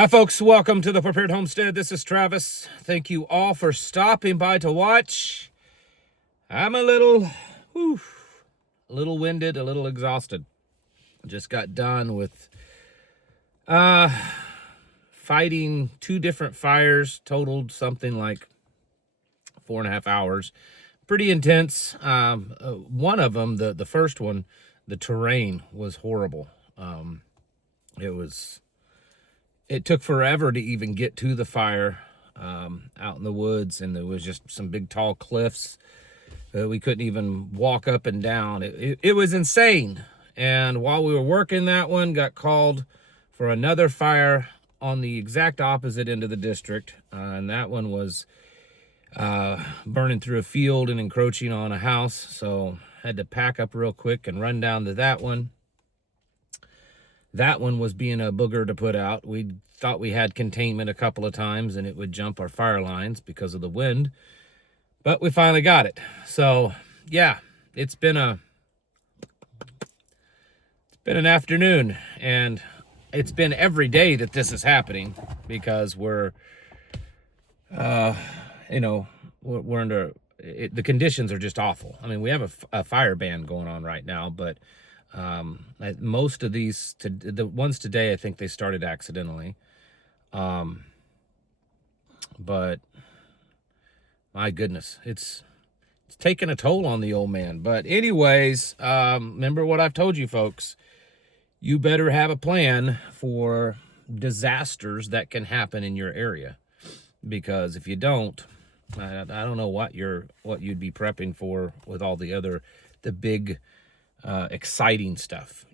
Hi, folks. Welcome to the Prepared Homestead. This is Travis. Thank you all for stopping by to watch. I'm a little winded, a little exhausted. Just got done with fighting two different fires, totaled something like 4.5 hours. Pretty intense. One of them, the first one, the terrain was horrible. It took forever to even get to the fire out in the woods, and there was just some big tall cliffs that we couldn't even walk up and down. It was insane. And while we were working that one, got called for another fire on the exact opposite end of the district, and that one was burning through a field and encroaching on a house. So had to pack up real quick and run down to that one. That one was being a booger to put out. We thought we had containment a couple of times and it would jump our fire lines because of the wind, but we finally got it. So yeah, it's been an afternoon, and it's been every day that this is happening because we're under the conditions are just awful. I mean, we have a fire ban going on right now, but most of these, the ones today, I think they started accidentally. But my goodness, it's taking a toll on the old man. But anyways, remember what I've told you folks, you better have a plan for disasters that can happen in your area, because if you don't, I don't know what you'd be prepping for with all the big exciting stuff,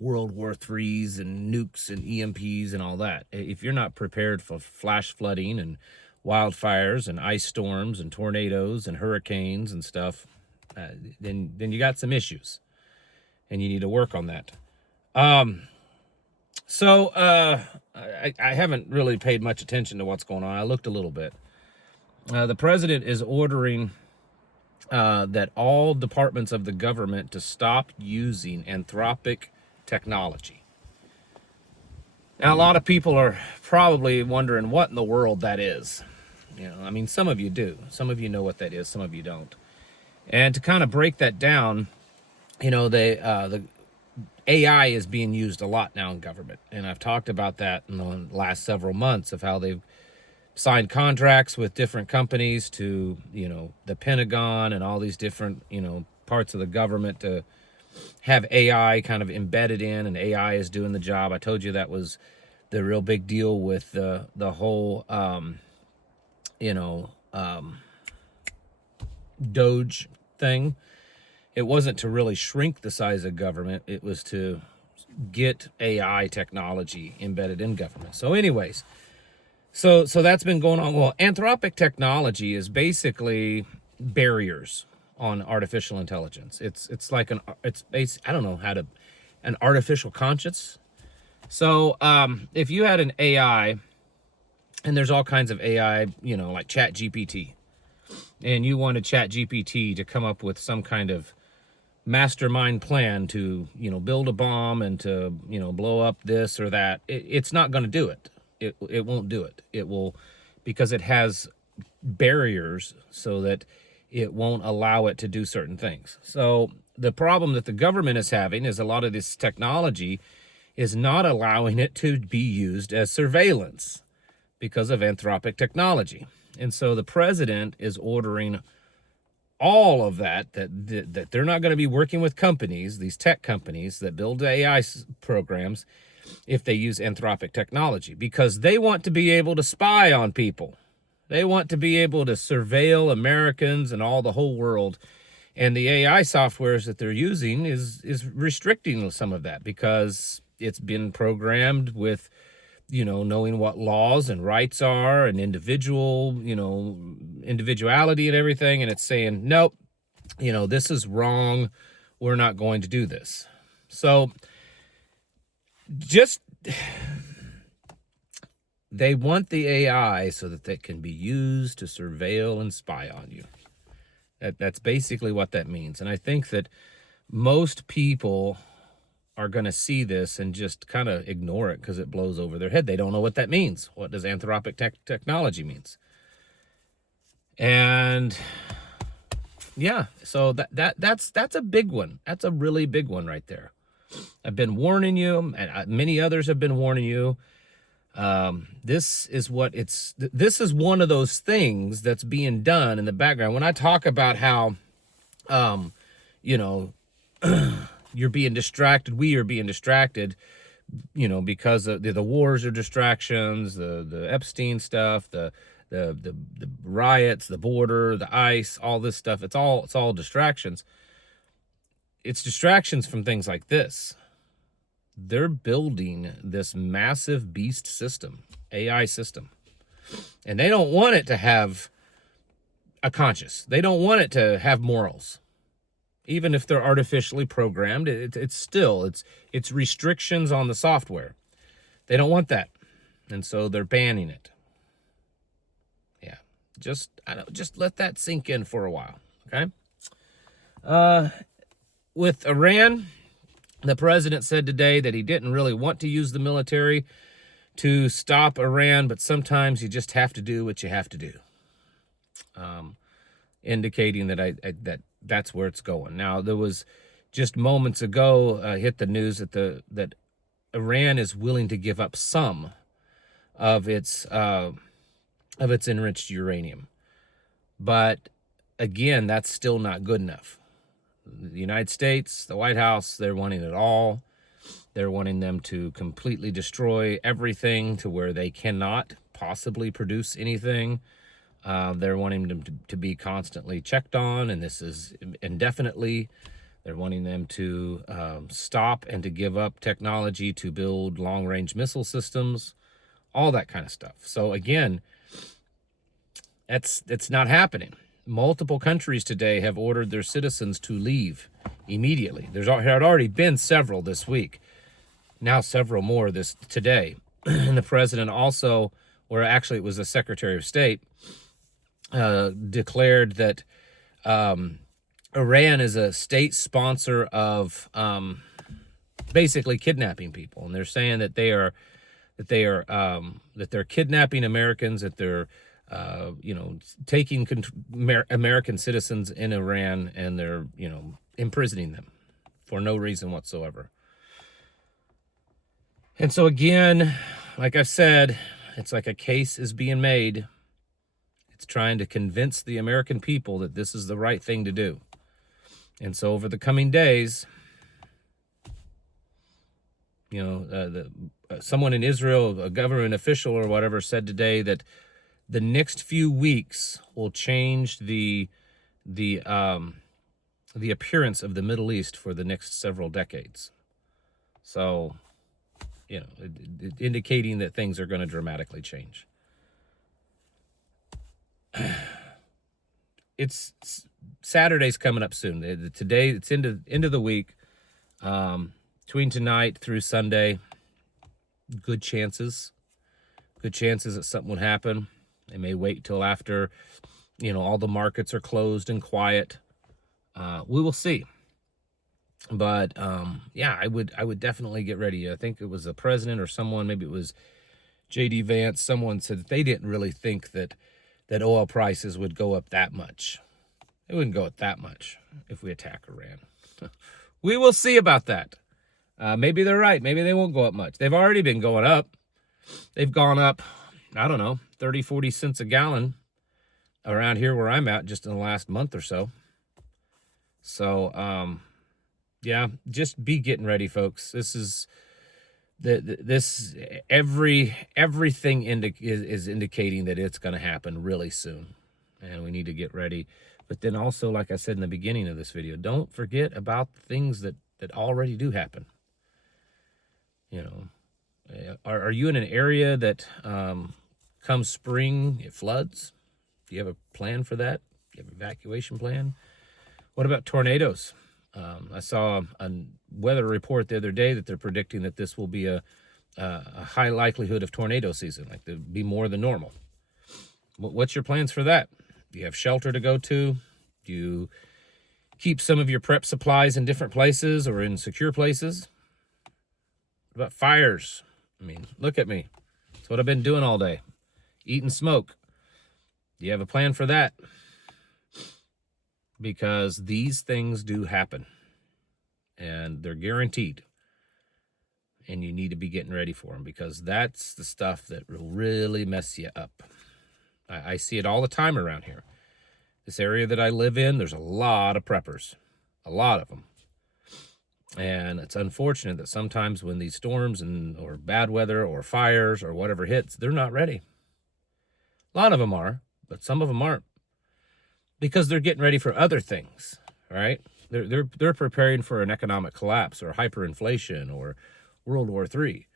World War IIIs and nukes and EMPs and all that. If you're not prepared for flash flooding and wildfires and ice storms and tornadoes and hurricanes and stuff, then you got some issues, and you need to work on that. So I haven't really paid much attention to what's going on. I looked a little bit. The president is ordering that all departments of the government to stop using anthropic technology. Now, a lot of people are probably wondering what in the world that is. I mean, some of you do. Some of you know what that is. Some of you don't. And to kind of break that down, the AI is being used a lot now in government. And I've talked about that in the last several months of how they've signed contracts with different companies to, the Pentagon and all these different, parts of the government to have AI kind of embedded in, and AI is doing the job. I told you that was the real big deal with the whole, Doge thing. It wasn't to really shrink the size of government. It was to get AI technology embedded in government. So anyways, So that's been going on. Well, anthropic technology is basically barriers on artificial intelligence. It's like an artificial conscience. So if you had an AI, and there's all kinds of AI, like Chat GPT, and you wanted Chat GPT to come up with some kind of mastermind plan to, build a bomb and to, blow up this or that, it's not going to do it. It won't do it. It will, because it has barriers so that it won't allow it to do certain things. So the problem that the government is having is a lot of this technology is not allowing it to be used as surveillance because of anthropic technology. And so the president is ordering all of that they're not going to be working with companies, these tech companies that build AI programs, if they use anthropic technology, because they want to be able to spy on people. They want to be able to surveil Americans and all the whole world. And the AI softwares that they're using is restricting some of that, because it's been programmed with, knowing what laws and rights are and individuality and everything. And it's saying, nope, this is wrong. We're not going to do this. So they want the AI so that they can be used to surveil and spy on you. That's basically what that means. And I think that most people are going to see this and just kind of ignore it because it blows over their head. They don't know what that means. What does anthropic technology means? And yeah, so that's a big one. That's a really big one right there. I've been warning you, and many others have been warning you. This is one of those things that's being done in the background. When I talk about how, you know, you're being distracted, we are being distracted, you know, because the wars are distractions, the Epstein stuff, the riots, the border, the ICE, all this stuff. It's all distractions. It's distractions from things like this. They're building this massive beast system, AI system. And they don't want it to have a conscience. They don't want it to have morals. Even if they're artificially programmed, it's restrictions on the software. They don't want that. And so they're banning it. Yeah. Just let that sink in for a while, okay? With Iran, the president said today that he didn't really want to use the military to stop Iran, but sometimes you just have to do what you have to do. Indicating that that's where it's going. Now, there was just moments ago hit the news that Iran is willing to give up some of its enriched uranium, but again, that's still not good enough. The United States, the White House, they're wanting it all. They're wanting them to completely destroy everything to where they cannot possibly produce anything. They're wanting them to be constantly checked on, and this is indefinitely. They're wanting them to stop and to give up technology to build long-range missile systems, all that kind of stuff. So again, it's not happening. Multiple countries today have ordered their citizens to leave immediately. There had already been several this week. Now several more today. And the president also, or actually it was the Secretary of State, declared that Iran is a state sponsor of basically kidnapping people, and they're saying that they're kidnapping Americans, that they're taking American citizens in Iran, and they're imprisoning them for no reason whatsoever. And so again, like I've said, it's like a case is being made. It's trying to convince the American people that this is the right thing to do. And so over the coming days, someone in Israel, a government official or whatever, said today that the next few weeks will change the appearance of the Middle East for the next several decades. So, indicating that things are going to dramatically change. It's Saturday's coming up soon. Today, it's end of the week. Between tonight through Sunday, good chances that something would happen. They may wait till after, all the markets are closed and quiet. We will see. But I would definitely get ready. I think it was the president or someone, maybe it was J.D. Vance. Someone said that they didn't really think that oil prices would go up that much. It wouldn't go up that much if we attack Iran. We will see about that. Maybe they're right. Maybe they won't go up much. They've already been going up. They've gone up, I don't know, 30, 40 cents a gallon around here where I'm at just in the last month or so. So, just be getting ready, folks. This is everything is indicating that it's going to happen really soon, and we need to get ready. But then also, like I said in the beginning of this video, don't forget about the things that already do happen. Are you in an area that come spring it floods? Do you have a plan for that? Do you have an evacuation plan? What about tornadoes? I saw a weather report the other day that they're predicting that this will be a high likelihood of tornado season, like there'll be more than normal. What's your plans for that? Do you have shelter to go to? Do you keep some of your prep supplies in different places or in secure places? What about fires? I mean, look at me. That's what I've been doing all day. Eating smoke. Do you have a plan for that? Because these things do happen. And they're guaranteed. And you need to be getting ready for them, because that's the stuff that will really mess you up. I see it all the time around here. This area that I live in, there's a lot of preppers. A lot of them. And it's unfortunate that sometimes when these storms or bad weather or fires or whatever hits, they're not ready. A lot of them are, but some of them aren't, because they're getting ready for other things, right? They're preparing for an economic collapse or hyperinflation or World War III.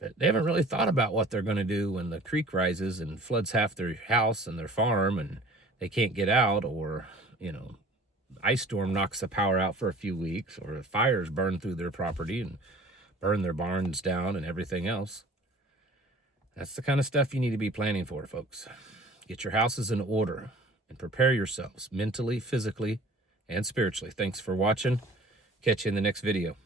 But they haven't really thought about what they're going to do when the creek rises and floods half their house and their farm and they can't get out, or, ice storm knocks the power out for a few weeks, or fires burn through their property and burn their barns down and everything else. That's the kind of stuff you need to be planning for, folks. Get your houses in order and prepare yourselves mentally, physically, and spiritually. Thanks for watching. Catch you in the next video.